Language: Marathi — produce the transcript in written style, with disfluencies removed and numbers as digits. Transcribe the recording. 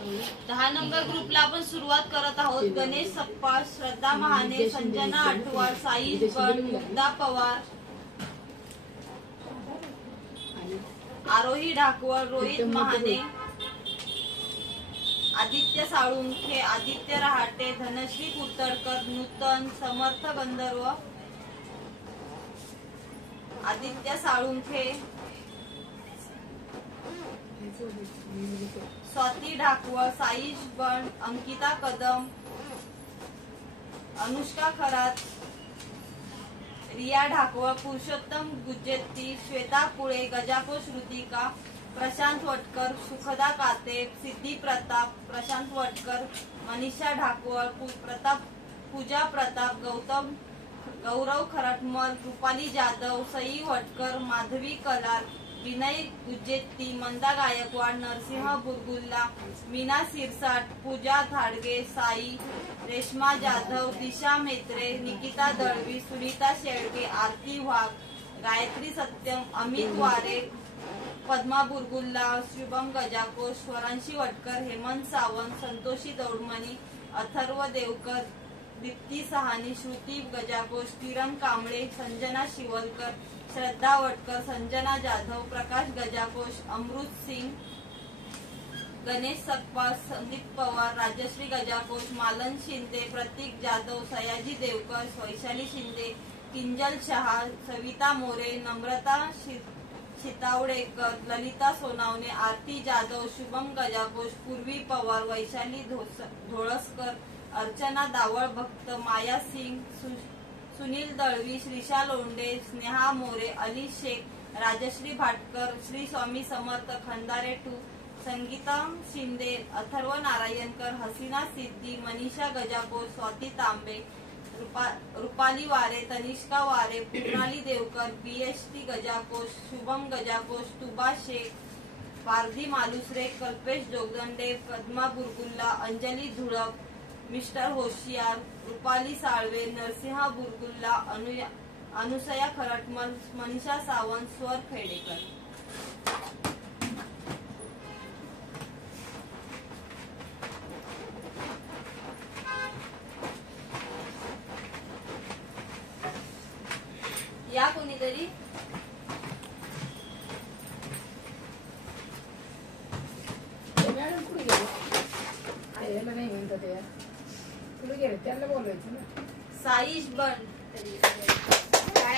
10 नंबर ग्रुपला आपण सुरुवात करत आहोत। गणेश सपकाळ, श्रद्धा महाने, संजना आठवाड, साईश बन, मुग्धा पवार, आरोही ढाकवळ, रोहित महाने, आदित्य साळुंखे, आदित्य रहाटे, धनश्री कुर्तडकर, नूतन, समर्थ गंधर्व, आदित्य साळुंखे, स्वाती ढाकवळ, साईश बन, अंकिता कदम, अनुष्का खरात, रिया ढाकवळ, पुरुषोत्तम गुज्जेती, श्वेता कुळे, गजाकोश ऋतिका, प्रशांत वटकर, सुखदा काते, सिद्धी प्रताप, प्रशांत वटकर, मनीषा ढाकवळ, पूजा प्रताप, गौरव खरटमल, रुपाली जाधव, सई वटकर, माधवी कलार, विनय गुज्जेती, मंदा गायकवाड, नरसिंह बुरगुल्ला, मीना सिरसाट, पूजा धाडगे, साई, रेश्मा जाधव, दिशा मेत्रे, निकिता दळवी, सुनीता शेळके, आरती वाघ, गायत्री सत्यम, अमित वारे, पद्मा बुरगुल्ला, शुभम गजाकोश, स्वरांशी वटकर, हेमंत सावंत, संतोषी दौडमणी, अथर्व देवकर, दीप्ती सहानी, श्रुती गजाकोश, किरण कांबळे, संजना शिवलकर, श्रद्धा वटकर, संजना जाधव, प्रकाश गजाकोश, अमृत सिंग, गणेश सकपाळ, संदीप पवार, राजश्री गजाकोश, मालन शिंदे, प्रतीक जाधव, सयाजी देवकर, वैशाली शिंदे, किंजल शहा, सविता मोरे, नम्रता शितावडेकर, ललिता सोनावणे, आरती जाधव, शुभम गजाकोश, पूर्वी पवार, वैशाली धोळसकर, अर्चना दावळ भक्त, माया सिंग, सुनील दळवी, श्रीशा लोंडे, स्नेहा मोरे, अली शेख, राजश्री भाटकर, श्री स्वामी समर्थ, खंदारे टू, संगीता शिंदे, अथर्व नारायणकर, हसीना सिद्धी, मनीषा गजाकोश, स्वाती तांबे, रुपाली वारे, तनिष्का वारे, पूर्णाली देवकर, बीएसटी गजाकोश, शुभम गजाकोश, तुबा शेख, पारधी मालुसरे, कल्पेश जोगदंडे, पद्मा बुरगुल्ला, अंजली धुळप, मिस्टर होशियार, रुपाली साळवे, नरसिंह बुरगुल्ला, अनुसया खरटमल, मनीषा सावंत, स्वर खेडेकर। या कोणीतरी साईश बन, काय